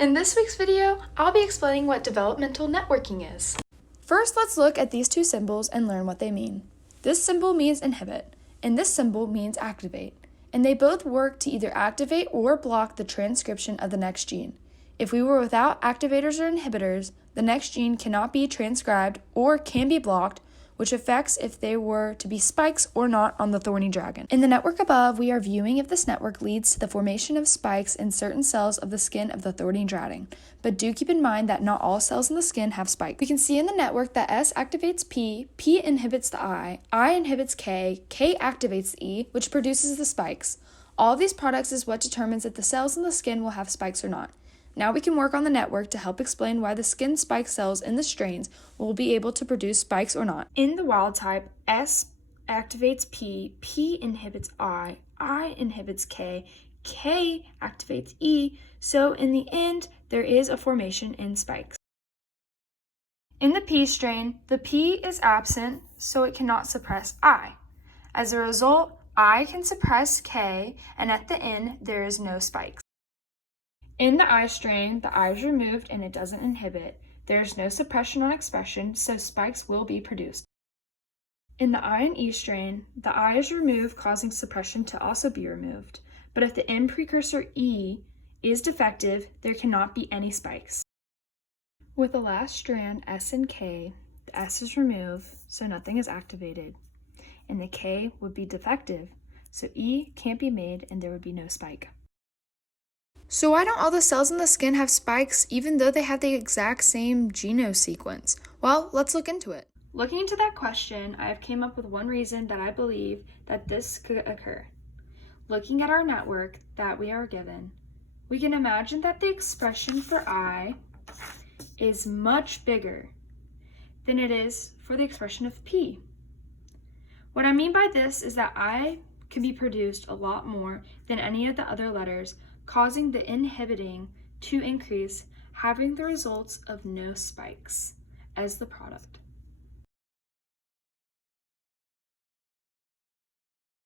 In this week's video, I'll be explaining what developmental networking is. First, let's look at these two symbols and learn what they mean. This symbol means inhibit, and this symbol means activate, and they both work to either activate or block the transcription of the next gene. If we were without activators or inhibitors, the next gene cannot be transcribed or can be blocked, which affects if they were to be spikes or not on the thorny dragon. In the network above, we are viewing if this network leads to the formation of spikes in certain cells of the skin of the thorny dragon, but do keep in mind that not all cells in the skin have spikes. We can see in the network that S activates P inhibits the I inhibits K activates the E, which produces the spikes. All of these products is what determines if the cells in the skin will have spikes or not. Now we can work on the network to help explain why the skin spike cells in the strains will be able to produce spikes or not. In the wild type, S activates P inhibits I inhibits K activates E, so in the end, there is a formation in spikes. In the P strain, the P is absent, so it cannot suppress I. As a result, I can suppress K, and at the end, there is no spikes. In the I strain, the I is removed and it doesn't inhibit. There is no suppression on expression, so spikes will be produced. In the I and E strain, the I is removed, causing suppression to also be removed. But if the N precursor E is defective, there cannot be any spikes. With the last strand, S and K, the S is removed, so nothing is activated. And the K would be defective, so E can't be made and there would be no spike. So why don't all the cells in the skin have spikes even though they have the exact same genome sequence? Well, let's look into it. Looking into that question, I have came up with one reason that I believe that this could occur. Looking at our network that we are given, we can imagine that the expression for I is much bigger than it is for the expression of P. What I mean by this is that I can be produced a lot more than any of the other letters, causing the inhibiting to increase, having the results of no spikes as the product.